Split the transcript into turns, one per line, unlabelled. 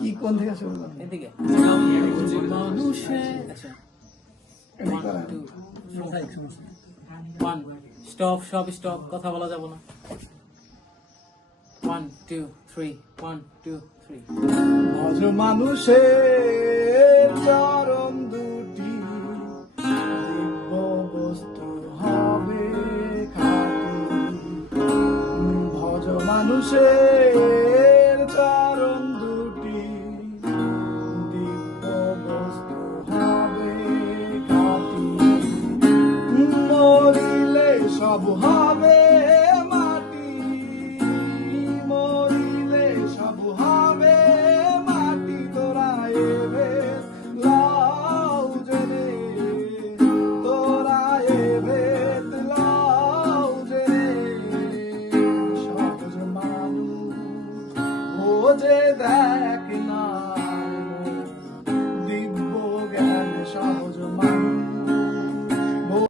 কি কোন থেকে শুরু
এদিকে। আচ্ছা ওয়ান
করা
টু ওয়ান স্টপ সব স্টপ কথা বলা যাব না। One two three one two three
মানুষের মানুষের চরম দুটি। মরিলে সব হবে। যে দেখ না।